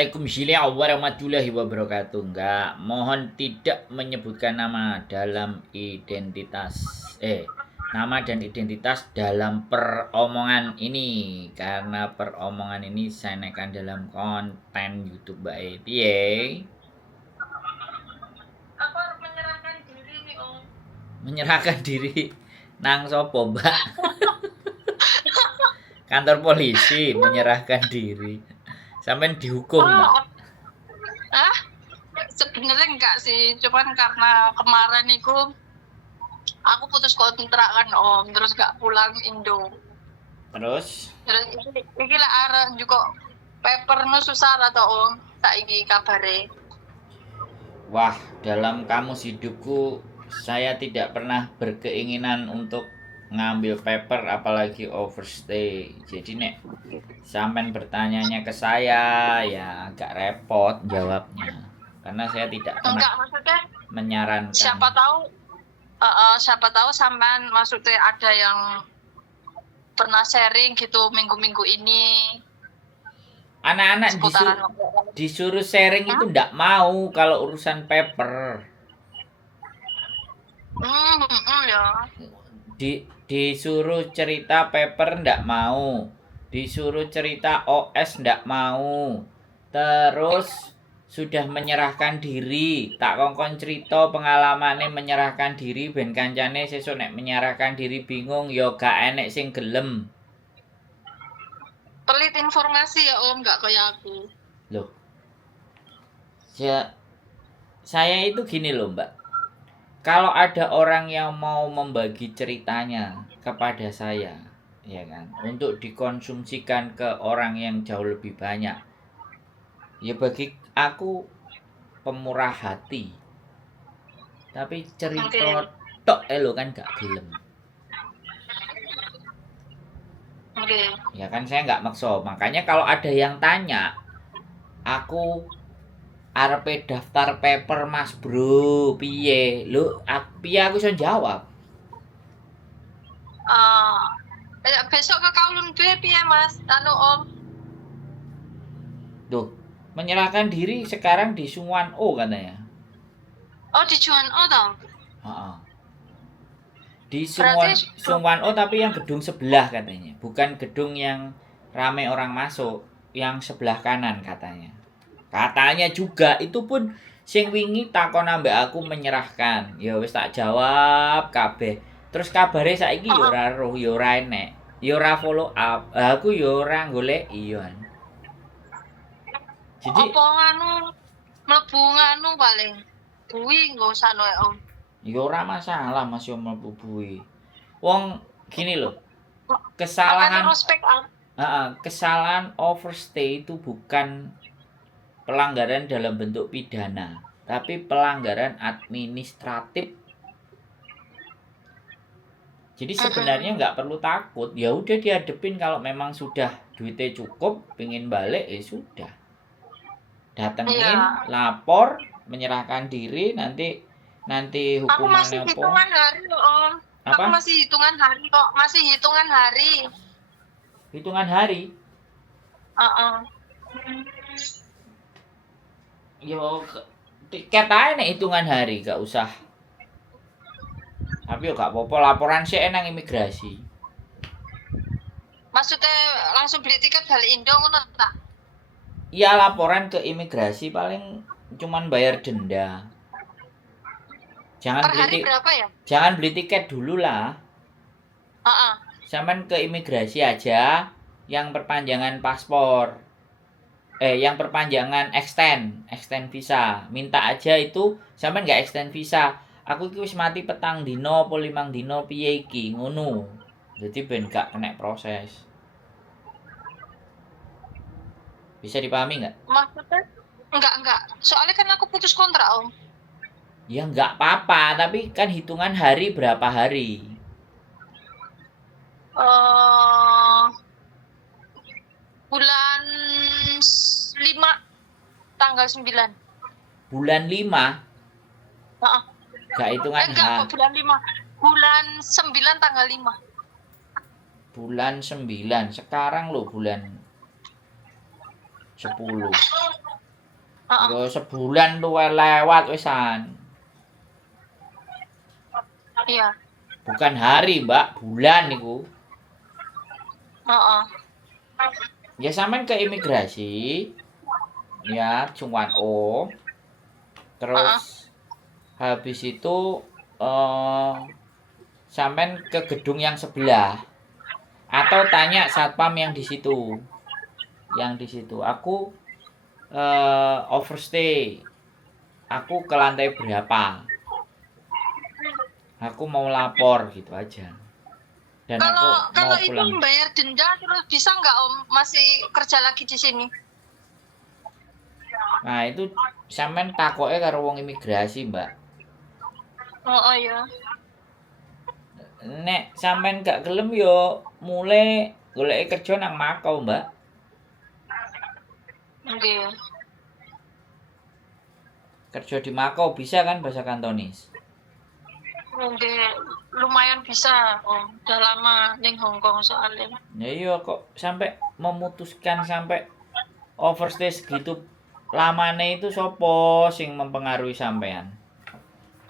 Waalaikumsalam warahmatullahi wabarakatuh. Enggak, mohon tidak menyebutkan nama dalam identitas nama dan identitas dalam peromongan ini karena peromongan ini saya naikkan dalam konten YouTube bae. Piye? Aku harus menyerahkan diri nih Om. Menyerahkan diri nang sopo, Mbak? Kantor polisi menyerahkan diri. Sampai dihukum, Mbak. Ah, sebenarnya enggak sih, cuman karena kemarin itu aku putus kontrak kan Om, terus gak pulang Indo. Terus Iki lah arek juga paper nu susah atau Om, saiki kabare. wah, dalam kamus hidupku saya tidak pernah berkeinginan untuk ngambil paper apalagi overstay. Jadi nek sampean bertanyanya ke saya ya agak repot jawabnya. Karena saya tidak pernah Enggak, maksudnya menyarankan. siapa tahu sampean maksudnya ada yang pernah sharing gitu minggu-minggu ini. Anak-anak disuruh sharing itu ndak mau kalau urusan paper. Ya. Disuruh cerita paper ndak mau, disuruh cerita OS ndak mau, terus sudah menyerahkan diri, tak kongkon cerita pengalamannya menyerahkan diri ben kancane sesuk nek menyerahkan diri bingung ya gak enek sing gelem. Pelit informasi ya Om, nggak kayak aku. Loh, saya itu gini loh Mbak, kalau ada orang yang mau membagi ceritanya kepada saya, ya kan, untuk dikonsumsikan ke orang yang jauh lebih banyak, ya bagi aku pemurah hati. Tapi cerita tok elo kan gak gelem. Ya kan saya nggak maksa. Makanya kalau ada yang tanya, aku arepe daftar paper Mas Bro, piye? Lu piye aku iso jawab? Besok ke Kowloon B ya Mas, Om. Tuh, menyerahkan diri sekarang di Suwan O katanya. Oh, di Juan O dong? Di Suwan O tapi yang gedung sebelah katanya. Bukan gedung yang rame orang masuk, yang sebelah kanan katanya. Katanya juga itu pun sing wingi takon ambek aku menyerahkan. Ya wis tak jawab kabeh. Terus kabare saiki ya ora roh, ya ora enek. Ya ora follow up. Aku ya ora goleki yo. Jadi apa mlebu nganu paling. Bui enggak usah no Om. Ya ora masalah Mas yo mlebu bui. Wong gini loh. Kesalahan overstay itu bukan pelanggaran dalam bentuk pidana, tapi pelanggaran administratif. Jadi sebenarnya nggak perlu takut, ya udah dihadepin. Kalau memang sudah duitnya cukup, pingin balik ya sudah, datengin, lapor, menyerahkan diri, nanti hukumannya apa? Aku masih hitungan hari Om. Apa? Aku masih hitungan hari kok, masih hitungan hari. Hitungan hari? Yo tiket aja nih hitungan hari, gak usah. Tapi yo gak apa-apa, laporan sih nang imigrasi. Maksudnya langsung beli tiket balik Indo ngono ta? Iya, laporan ke imigrasi paling cuman bayar denda. Jangan beli berapa ya? Jangan beli tiket dulu lah. Sampean ke imigrasi aja yang perpanjangan paspor. Yang perpanjangan extend visa. Minta aja itu, sampean enggak extend visa. Aku iki wis mati petang dino apa 5 dino piye iki, ngono. Jadi ben gak kena proses. Bisa dipahami nggak? Maksudnya? Enggak. Soalnya kan aku putus kontrak, Om. Ya nggak apa-apa, tapi kan hitungan hari berapa hari? Bulan 5 tanggal 9. Bulan 5? Gak hitungan enggak, bulan 5. Bulan 9 tanggal 5. Bulan 9. Sekarang loh bulan 10. Heeh. Yo sebulan luwe lewat wisan. Iya. Bukan hari, Mbak, bulan niku. Heeh. Ya sampean ke imigrasi, ya Cungwan O. Heeh. Terus habis itu eh sampean ke gedung yang sebelah atau tanya satpam yang di situ. Yang di situ. Aku overstay. Aku ke lantai berapa? Aku mau lapor gitu aja. Dan Kalau aku kalau mau itu pulang. bayar denda terus bisa nggak Om masih kerja lagi di sini? Nah, itu sampean takoke karo wong imigrasi, Mbak. Oh, oh ya. Nek sampean gak gelem yo mulai goleki kerja nang Makau, Mbak. Oke. Kerja di Makau bisa kan bahasa Kantonis? Oke. Lumayan bisa Om. Udah lama ning Hong Kong soalnya. Ya iya kok sampai memutuskan sampai overstay segitu lamane itu sopo sing mempengaruhi sampean?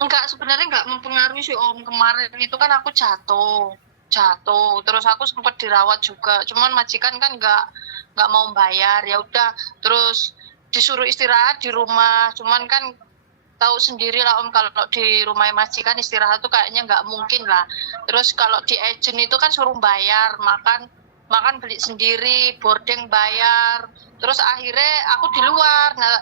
Enggak, sebenarnya enggak mempengaruhi sih Om. Kemarin itu kan aku jatuh terus aku sempat dirawat juga, cuman majikan kan nggak mau bayar, ya udah terus disuruh istirahat di rumah, cuman kan tahu sendiri lah Om, kalau di rumah majikan istirahat tuh kayaknya nggak mungkin lah. Terus kalau di agent itu kan suruh bayar, makan beli sendiri, boarding bayar, terus akhirnya aku di luar. Nah,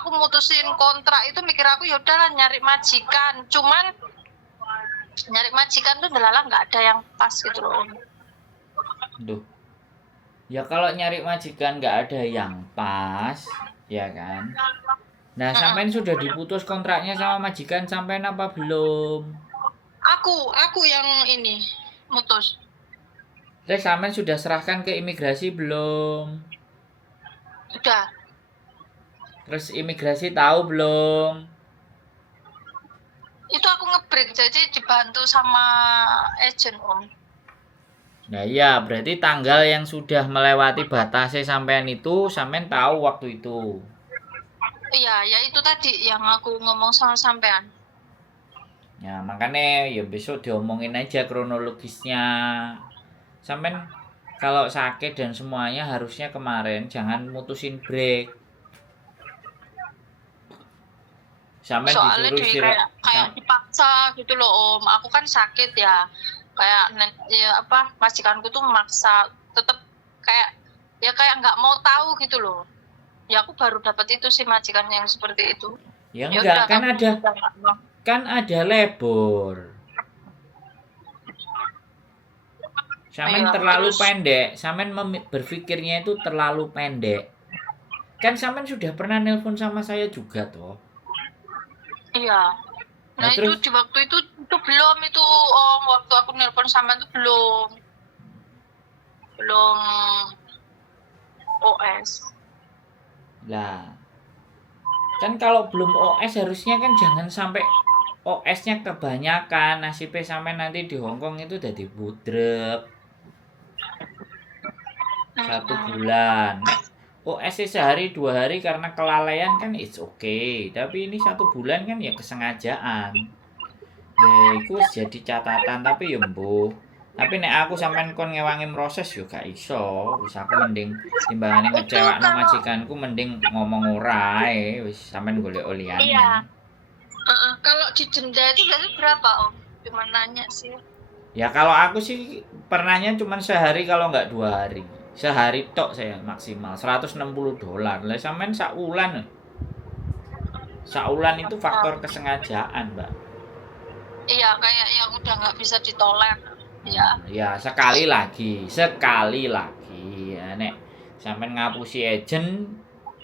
aku mutusin kontrak itu mikir aku ya udahlah nyari majikan, cuman nyari majikan tuh delalah nggak ada yang pas gitu loh Om. Duh. Ya kalau nyari majikan nggak ada yang pas, ya kan? Nah, sampean sudah diputus kontraknya sama majikan sampean apa belum? Aku yang ini mutus. Terus sampean sudah serahkan ke imigrasi belum? Udah. Terus imigrasi tahu belum? Itu aku ngebreak jadi dibantu sama agent Om. Nah iya, berarti tanggal yang sudah melewati batasnya sampean itu sampean tahu waktu itu. Iya, ya itu tadi yang aku ngomong sama sampean. Ya makanya ya besok diomongin aja kronologisnya. Sampean kalau sakit dan semuanya harusnya kemarin jangan mutusin break. Sampean Soalnya disuruh di istirahat. kayak dipaksa gitu loh Om. Aku kan sakit ya. Kayak ya apa majikanku tuh memaksa, tetap kayak ya kayak nggak mau tahu gitu loh. Ya aku baru dapat itu sih majikan yang seperti itu. Ya Ya enggak, udah kan kamu ada udah nggak mau. kan ada labor. Sampean Iya, terlalu terus pendek, sampean berpikirnya itu terlalu pendek. Kan sampean sudah pernah nelpon sama saya juga toh. iya. Nah Nah itu terus di waktu itu belum itu Om, waktu aku nelpon sama itu belum OS. lah kan kalau belum OS harusnya kan jangan sampai OS-nya kebanyakan, nasibnya sampai nanti di Hongkong itu jadi budrek 1 bulan. Nek OS sehari 2 hari karena kelalaian kan it's okay, tapi ini 1 bulan kan ya kesengajaan. Lha iku wis jadi catatan tapi ya mbuh. Tapi nek aku sampean kon ngewangi proses yo gak iso. Wis aku mending timbangane Itu ngecewakno kalau majikanku mending ngomong ora ae wis sampean golek liyane. iya, kalau di denda itu biasanya berapa Om? Cuma nanya sih. Ya kalau aku sih pernahnya cuma sehari kalau nggak 2 hari. Sehari tok saya maksimal $160. Lah sampean sak wulan. Sak wulan itu faktor kesengajaan, Mbak. Iya, kayak yang udah nggak bisa ditolak. Ya. Ya sekali lagi ya, nek sampean ngapusi agent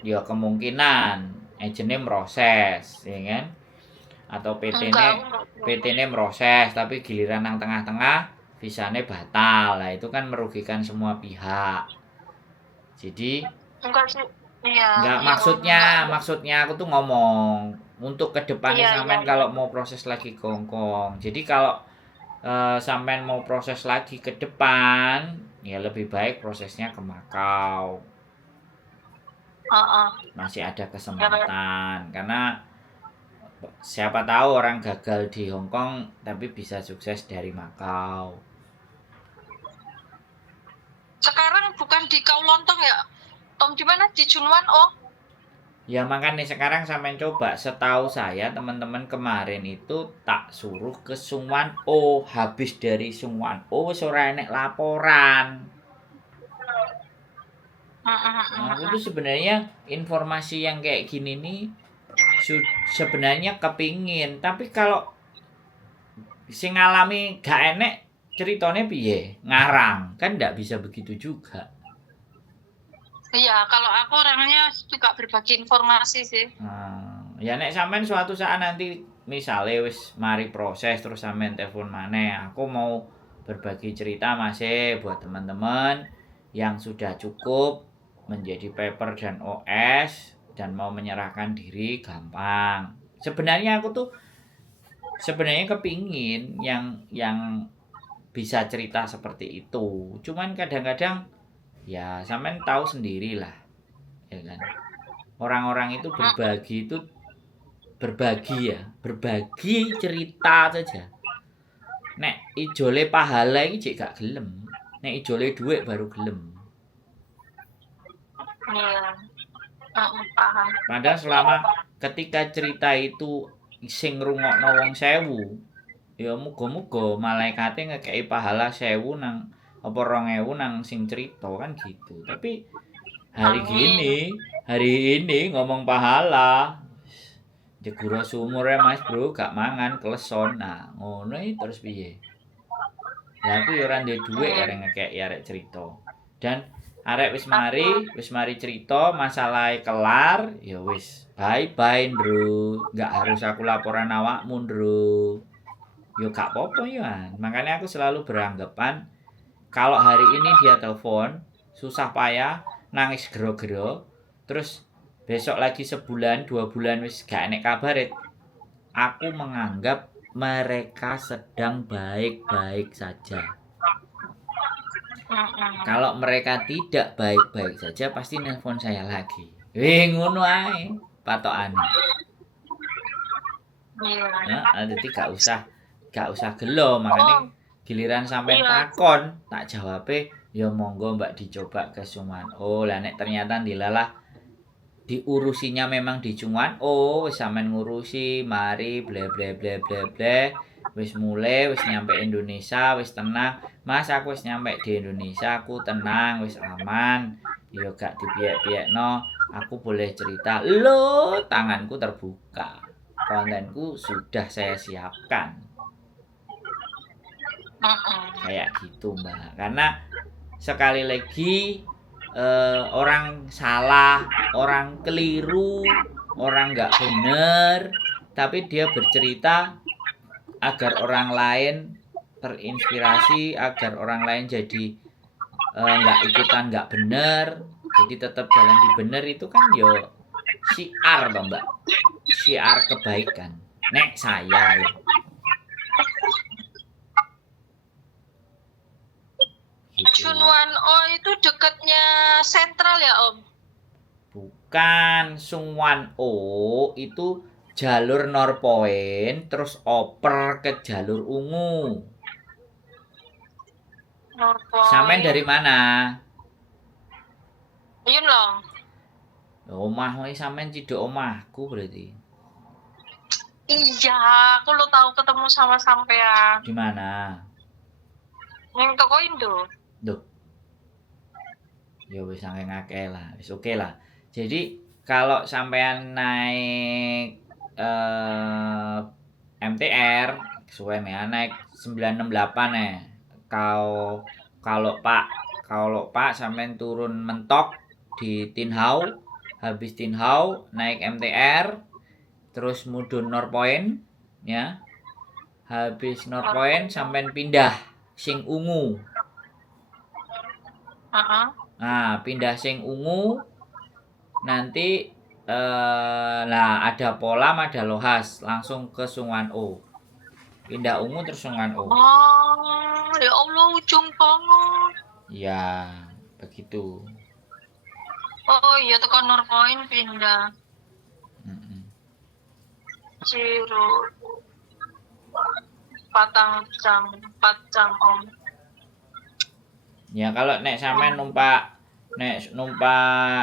ya kemungkinan agentnya proses ya kan, atau PT-ne proses tapi giliran nang tengah-tengah visane batal, lah itu kan merugikan semua pihak. Jadi Enggak sih. Iya, nggak iya, maksudnya aku tuh ngomong untuk kedepannya iya, sampean kalau mau proses lagi ke Hongkong. Jadi kalau sampean mau proses lagi ke depan, ya lebih baik prosesnya ke Makau. Heeh. Masih ada kesempatan karena siapa tahu orang gagal di Hong Kong tapi bisa sukses dari Makau. Sekarang bukan di Kowlontong ya? Om di mana? Di Junwan oh. Ya makanya sekarang sampai coba, setahu saya teman-teman kemarin itu tak suruh ke Sungwan O, habis dari Sungwan O wis ora enek laporan. Aku tuh sebenarnya informasi yang kayak gini nih sebenarnya kepingin, tapi kalau sing ngalami gak enek ceritanya piye ngarang kan ndak bisa begitu juga. Iya, kalau aku orangnya suka berbagi informasi sih. Ya nek sampean suatu saat nanti misalnya wis mari proses terus sampean telepon maneh, aku mau berbagi cerita masih buat teman-teman yang sudah cukup menjadi paper dan OS dan mau menyerahkan diri gampang. Sebenarnya aku tuh sebenarnya kepingin yang bisa cerita seperti itu. Cuman kadang-kadang ya sampean tahu sendirilah, ya kan. Orang-orang itu berbagi cerita saja. Nek ijole pahala iki jek gak gelem. Nek ijole dhuwit baru gelem. Iya. Paham. Padahal selama ketika cerita itu sing ngrungokno wong 1000, ya muga-muga malaikate ngekeki pahala 1000 nang apa 2000 nang sing cerita kan gitu. Tapi hari ini ngomong pahala jegura sumur ya Mas Bro, gak mangan kleson. Nah, ngono terus piye? Lah aku ya ora ndek dhuwit arek ngekeki arek cerita. Dan arek wis mari cerita, masalahnya kelar, ya wis. Bye-bye, Bro. Gak harus aku laporan awakmu, Bro. Yo gak apa-apa ya. Makanya aku selalu beranggapan kalau hari ini dia telepon, susah payah, nangis gero-gero, terus besok lagi sebulan, 2 bulan wis gak enek kabar, aku menganggap mereka sedang baik-baik saja. Kalau mereka tidak baik-baik saja pasti nelpon saya lagi. Ngono ae patokane. Heeh, dadi gak usah gelo, makanya giliran sampean takon, tak jawabe ya monggo Mbak dicoba ke Sungwan. Oh, lah nek ternyata dilalah diurusinya memang di Sungwan. Oh, wis sampean ngurusi, mari ble ble ble ble ble. Wis mulai, wis nyampe Indonesia, wis tenang. Mas aku wis nyampe di Indonesia, aku tenang, wis aman. Yo gak dipiek-piekno, aku boleh cerita. Loh, tanganku terbuka. Kontenku sudah saya siapkan. Kayak gitu Mbak. Karena sekali lagi orang salah, orang keliru, orang nggak bener, tapi dia bercerita agar orang lain terinspirasi, agar orang lain jadi nggak ikutan nggak bener, jadi tetap jalan di bener, itu kan yo syiar toh Mbak, syiar kebaikan. Nek saya loh. Junwan O itu dekatnya sentral ya Om? Bukan, Sungwan O itu jalur Norpoint terus oper ke jalur Ungu. Norpoint. Sampean dari mana? Yun Long. Omah wae sampean cidok omahku berarti. Iya, aku lo tahu ketemu sama sampean. Di mana? Yang toko Indo. Duh. Ya wis saking akeh lah, wis oke lah. Jadi kalau sampean naik MTR suwen ya, naik 968 ya. Kalau Pak sampean turun mentok di Tin Hau, habis Tin Hau naik MTR terus mudun Norpoint ya. Habis Norpoint sampean pindah sing Ungu. Nah, pindah sing Ungu nanti nah ada Polam, ada Lohas, langsung ke Sungwan O. Pindah Ungu terus Sungwan O. Oh, ya Allah ujung banget. Ya, begitu. Oh iya tekan Nurpoint pindah. Mm-mm. Ciro patang jam 4 jam om. Ya kalau nek sampean numpak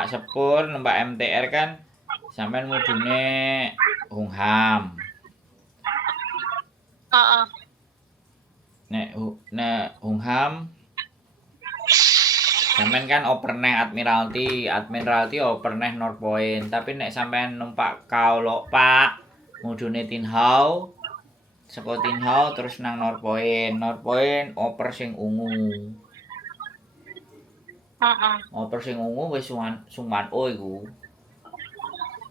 sepur, numpak MTR kan sampean mudune Hungham. Heeh. Nek Hungham sampean kan oper neh Admiralty oper neh Northpoint. Tapi nek sampean numpak Kaolok Pak mudune Tin Hau, saka Tin Hau terus nang Northpoint. Northpoint oper sing ungu. Heeh. Oper sing ungu wis Sungwan O iku.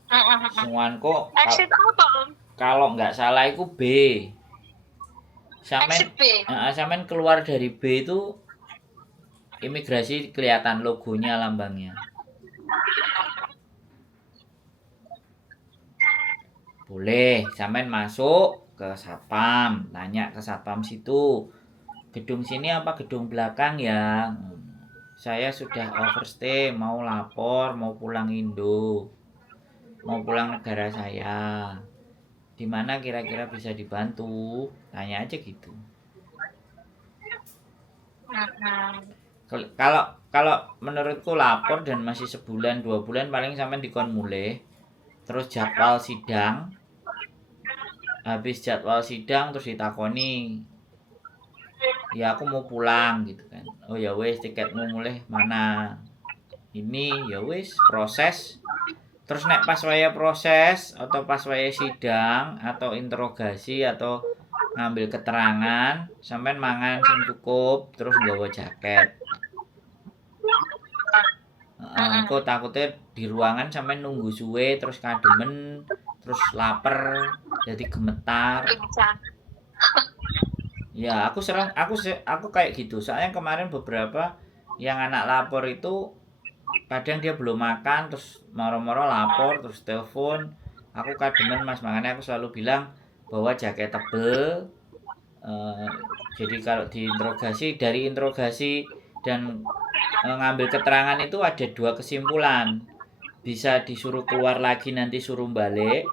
Heeh. Sungwan kok Exit apa om? kalau nggak salah itu B. Exit B. Sampean keluar dari B itu imigrasi kelihatan logonya, lambangnya. Boleh, sampean masuk ke satpam, tanya ke satpam situ. Gedung sini apa gedung belakang ya? Saya sudah overstay, mau lapor, mau pulang Indo. Mau pulang negara saya. Di mana kira-kira bisa dibantu? Tanya aja gitu. Kalau kalau menurutku lapor dan masih sebulan 2 bulan paling sampai dikon mulai. Terus jadwal sidang, habis jadwal sidang terus ditakoni, ya aku mau pulang gitu kan. Oh ya wes, tiketmu mulai mana? Ini ya wes proses. Terus nek pas waya proses atau pas waya sidang atau interogasi atau ngambil keterangan, sampean mangan sing cukup terus nggawa jaket. Engko takutnya di ruangan sampean nunggu suwe terus kademen, terus lapar, jadi gemetar. Ya, aku kayak gitu. Soalnya kemarin beberapa yang anak lapor itu kadang dia belum makan terus moro-moro lapor terus telepon. Aku kademen Mas, makanya aku selalu bilang bawa jaket tebel. Jadi kalau dari interogasi dan ngambil keterangan itu ada 2 kesimpulan. Bisa disuruh keluar lagi nanti suruh balik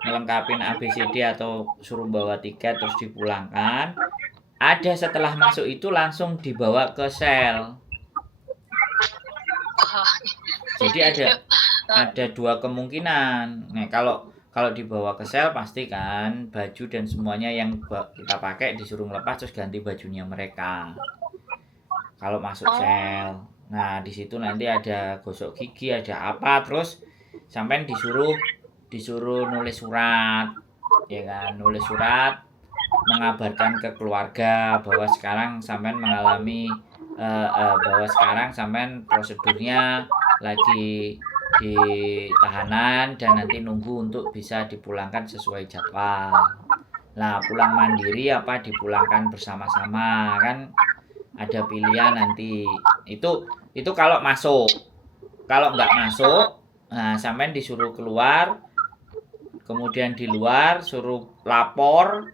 ngelengkapin ABCD atau suruh bawa tiket terus dipulangkan. Ada setelah masuk itu langsung dibawa ke sel. Jadi ada 2 kemungkinan. Nah, kalau dibawa ke sel pasti kan baju dan semuanya yang kita pakai disuruh ngelepas terus ganti bajunya mereka. Kalau masuk sel. Nah, di situ nanti ada gosok gigi, ada apa, terus sampai disuruh nulis surat. Ya kan, nulis surat mengabarkan ke keluarga bahwa sekarang sampean mengalami bahwa sekarang sampean prosedurnya lagi di tahanan dan nanti nunggu untuk bisa dipulangkan sesuai jadwal. Nah, pulang mandiri apa dipulangkan bersama-sama kan ada pilihan nanti. Itu kalau masuk. Kalau nggak masuk, nah sampean disuruh keluar, kemudian di luar suruh lapor.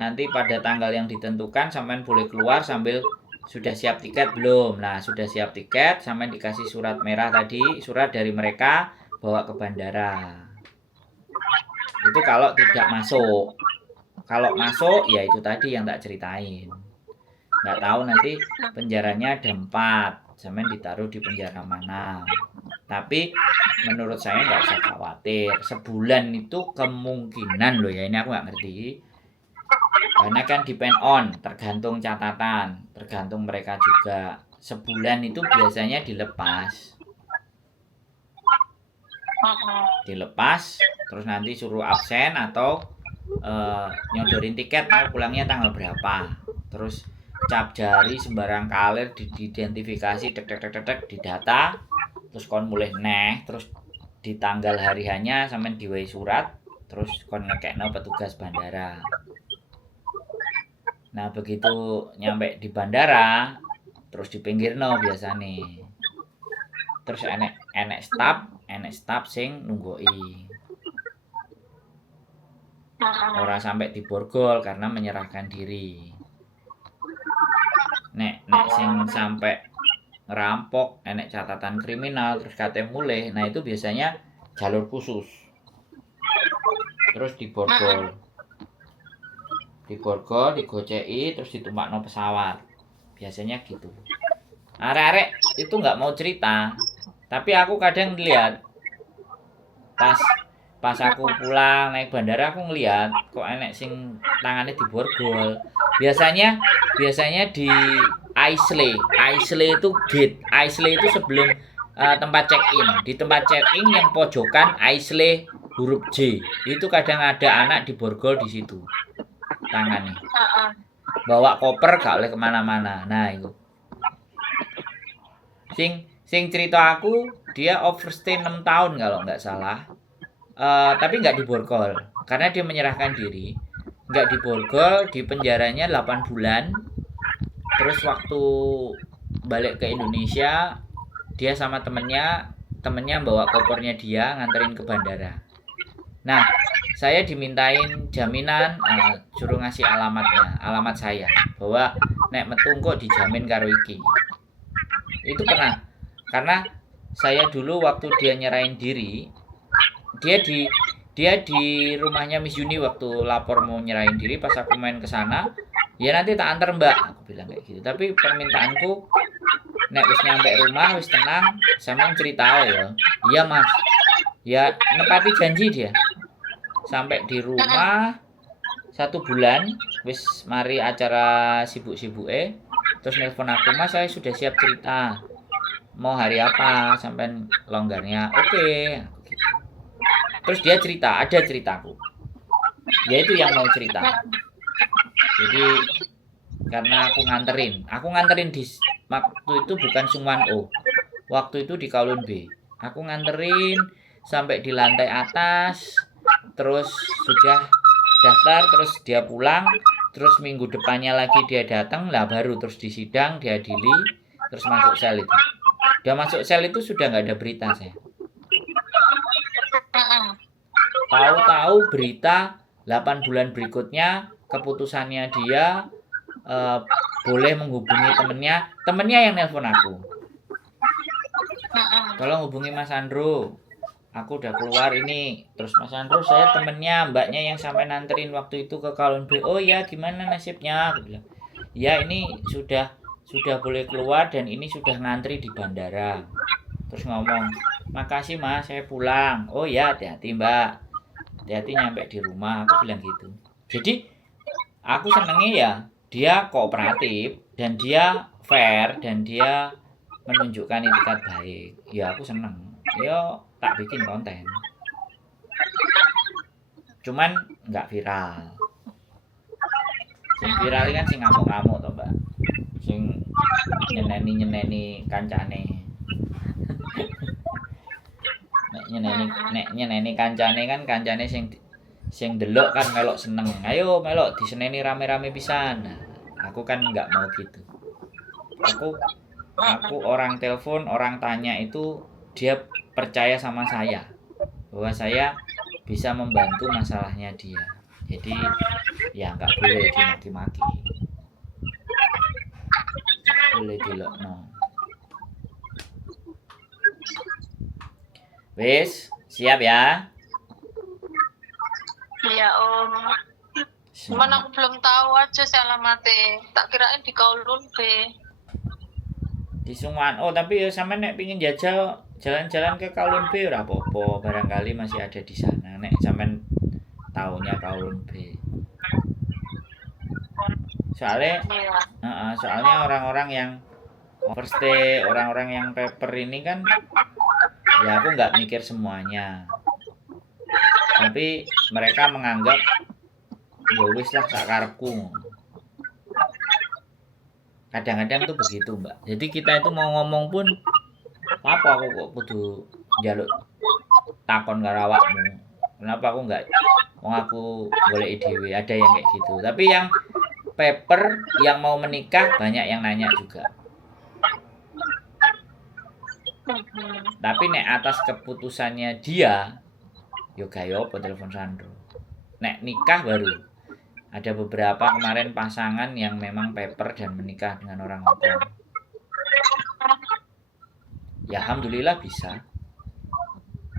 Nanti pada tanggal yang ditentukan sampean boleh keluar sambil sudah siap tiket belum. Nah, sudah siap tiket, sampean dikasih surat merah tadi, surat dari mereka bawa ke bandara. Itu kalau tidak masuk. Kalau masuk ya itu tadi yang tak ceritain. Nggak tahu nanti penjaranya ada 4, sampean ditaruh di penjara mana. Tapi menurut saya nggak usah khawatir. Sebulan itu kemungkinan loh ya, ini aku nggak ngerti. Karena kan depend on, tergantung catatan, tergantung mereka juga. Sebulan itu biasanya dilepas. Dilepas, terus nanti suruh absen atau nyodorin tiket mau pulangnya tanggal berapa. Terus cap jari sembarang kalir diidentifikasi, tek didata, terus kon mulih neh, terus di tanggal hari hanya sampean diwehi surat, terus kon ngekekno petugas bandara. Nah, begitu nyampe di bandara, terus di pinggirno biasa nih. Terus enek staf sing nunggoi. Ora sampai diborgol karena menyerahkan diri. Nek sing sampai ngerampok, enek catatan kriminal, terus katanya mulai, nah itu biasanya jalur khusus. Terus diborgol, digoceki, terus ditumpakno pesawat. Biasanya gitu. Arek-arek itu nggak mau cerita, tapi aku kadang lihat pas aku pulang naik bandara aku ngeliat kok enek sing tangannya diborgol. Biasanya di Aisle itu gate. Aisle itu sebelum tempat check-in. Di tempat check-in yang pojokan Aisle huruf J. Itu kadang ada anak diborgol di situ tangannya. Bawa koper gak oleh kemana-mana. Nah itu. Sing cerita aku dia overstay 6 tahun kalau nggak salah. Tapi nggak diborgol karena dia menyerahkan diri. Nggak diborgol, di penjaranya 8 bulan. Terus waktu balik ke Indonesia, dia sama temennya bawa kopernya dia nganterin ke bandara. Nah, saya dimintain jaminan, suruh ngasih alamat saya, bahwa nek metu kok dijamin karo iki. Itu pernah, karena saya dulu waktu dia nyerahin diri, dia di rumahnya Miss Yuni waktu lapor mau nyerahin diri. Pas aku main ke sana, ya nanti tak antar mbak, aku bilang kayak gitu. Tapi permintaanku, nek wis nyampe rumah wis tenang, sampean cerita ya. Iya mas, ya nepati janji dia. Sampai di rumah 1 bulan, wis mari acara sibuk-sibuk terus nelpon aku, mas saya sudah siap cerita, mau hari apa sampean longgarnya, oke. Terus dia cerita, ada ceritaku, dia itu yang mau cerita. Jadi karena aku nganterin di waktu itu bukan Sungwan O, waktu itu di Kowloon B. Aku nganterin sampai di lantai atas, terus sudah daftar, terus dia pulang, terus minggu depannya lagi dia datang lah, baru terus disidang, diadili, terus masuk sel itu. Dia masuk sel itu sudah nggak ada berita saya. Tahu-tahu berita 8 bulan berikutnya keputusannya dia boleh menghubungi temennya yang nelpon aku. Tolong hubungi Mas Andro, aku udah keluar ini. Terus Mas Andro, saya temennya mbaknya yang sampai nanterin waktu itu ke Kowloon B. Oh ya, gimana nasibnya? Aku bilang, ya ini sudah boleh keluar dan ini sudah ngantri di bandara. Terus ngomong, makasih mas, saya pulang. Oh ya, hati-hati mbak, hati-hati nyampe di rumah, aku bilang gitu. Jadi aku senengnya ya dia kooperatif dan dia fair dan dia menunjukkan itikat baik. Ya aku seneng, yo tak bikin konten, cuman nggak viral. Sing viral kan sing ngamuk-ngamuk toh mbak, sing nyeneni kancane. nek nyeneni kancane kan, kancane sing delok kan melok seneng, ayo melok diseneni rame-rame pisan. Nah, aku kan nggak mau gitu. Aku orang telepon, orang tanya itu dia percaya sama saya bahwa saya bisa membantu masalahnya dia. Jadi ya nggak boleh dimaki-maki, nggak boleh dilokno. Wis, siap ya? Iya om. Cuman aku belum tahu aja sih alamatnya. Tak kirain di Kowloon B. Di Sungwan. Oh, tapi ya sampe nek pingin jajal jalan-jalan ke Kowloon B ora apa-apa, barangkali masih ada di sana. Nek sampean taunya Kowloon B. Soalnya orang-orang yang overstay, orang-orang yang paper ini kan, ya aku nggak mikir semuanya. Tapi mereka menganggap ya wis lah sakarepku. Kadang-kadang tuh begitu mbak. Jadi kita itu mau ngomong pun, apa aku kok kudu njaluk takon karo awakmu, kenapa aku nggak, wong aku golek dhewe. Ada yang kayak gitu. Tapi yang paper yang mau menikah banyak yang nanya juga. Tapi nek atas keputusannya dia, yo gayo apa telepon Sandro. Nek nikah baru. Ada beberapa kemarin pasangan yang memang paper dan menikah dengan orang Hongkong. Ya alhamdulillah bisa.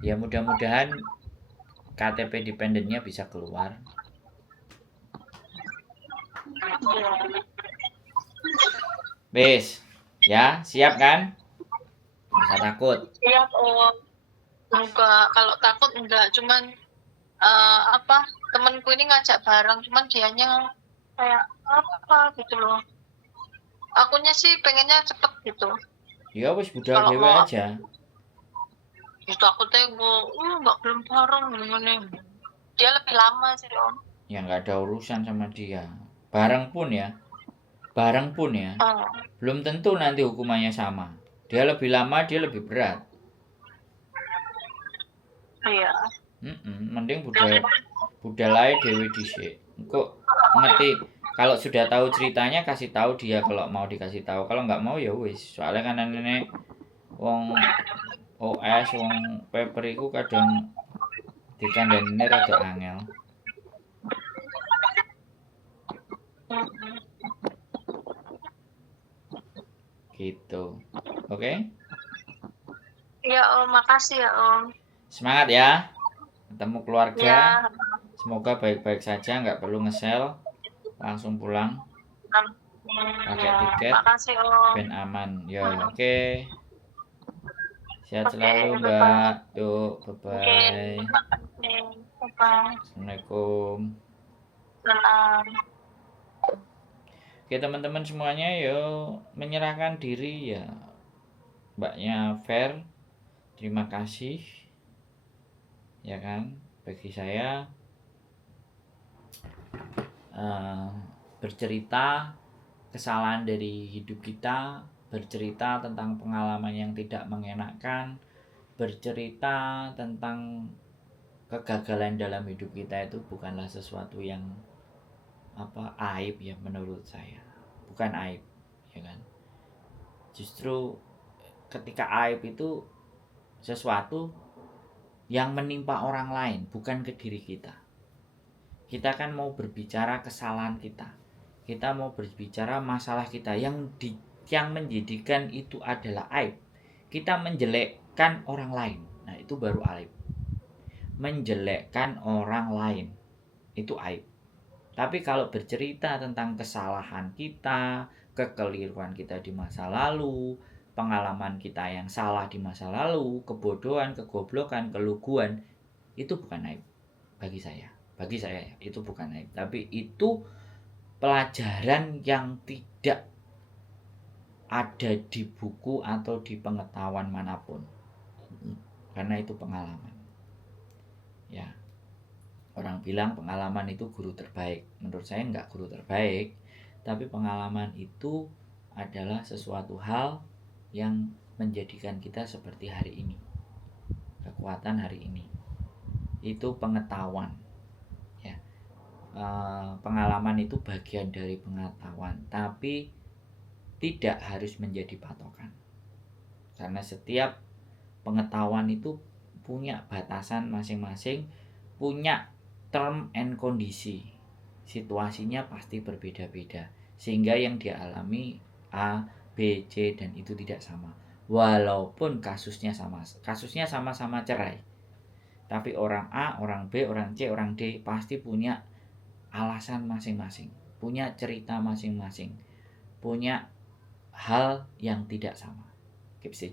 Ya mudah-mudahan KTP dependennya bisa keluar. Wes, ya siap kan? Nggak usah takut. Siap Om. Enggak, kalau takut enggak, cuman apa, temenku ini ngajak bareng, cuman dianya kayak apa gitu loh. Akunya sih pengennya cepet gitu. Ya wes budal Kalau dewe mau aja. itu aku tengok, nggak belum bareng ini. Dia lebih lama sih Om. Ya nggak ada urusan sama dia. Bareng pun ya, bareng pun ya. Oh, Belum tentu nanti hukumannya sama. Dia lebih lama, dia lebih berat. iya. Mending budal ae dewe dhisik. Engko ngerti kalau sudah tahu ceritanya kasih tahu dia kalau mau dikasih tahu. Kalau nggak mau ya wis. Soalnya kan nenek wong OS wong paper iku kadang dikandani rada angel Mm-mm. gitu. Oke? Iya Om, makasih ya Om. Semangat ya. Ketemu keluarga. Ya, Semoga baik-baik saja, nggak perlu ngesel. Langsung pulang pakai ya, tiket makasih Om. ben aman. Ya, oke. Sehat Oke, selalu, bye-bye. Mbak. Yuk, Oke, bye-bye. makasih. Bye-bye. Assalamualaikum. Salam. Oke, teman-teman semuanya, yuk menyerahkan diri ya. Mbaknya fair. Terima kasih. Ya kan? Bagi saya bercerita kesalahan dari hidup kita, bercerita tentang pengalaman yang tidak mengenakan, bercerita tentang kegagalan dalam hidup kita itu bukanlah sesuatu yang aib ya menurut saya. Bukan aib, ya kan? Justru ketika aib itu sesuatu yang menimpa orang lain, bukan ke diri kita. Kita kan mau berbicara kesalahan kita. Kita mau berbicara masalah kita yang menjadikan itu adalah aib. Kita menjelekkan orang lain. Nah, itu baru aib. Menjelekkan orang lain itu aib. Tapi kalau bercerita tentang kesalahan kita, kekeliruan kita di masa lalu, pengalaman kita yang salah di masa lalu, kebodohan, kegoblokan, keluguan, itu bukan aib bagi saya. Bagi saya itu bukan aib, tapi itu pelajaran yang tidak ada di buku atau di pengetahuan manapun. Karena itu pengalaman. Ya. Orang bilang pengalaman itu guru terbaik. Menurut saya enggak guru terbaik, tapi pengalaman itu adalah sesuatu hal yang menjadikan kita seperti hari ini. Kekuatan hari ini. Itu pengetahuan. Ya. Pengalaman itu bagian dari pengetahuan, tapi tidak harus menjadi patokan. Karena setiap pengetahuan itu punya batasan masing-masing, punya term and kondisi. Situasinya pasti berbeda-beda, sehingga yang dialami A, B, C dan itu tidak sama. Walaupun kasusnya sama-sama cerai. Tapi orang A, orang B, orang C, orang D pasti punya alasan masing-masing, punya cerita masing-masing, punya hal yang tidak sama. Keep stay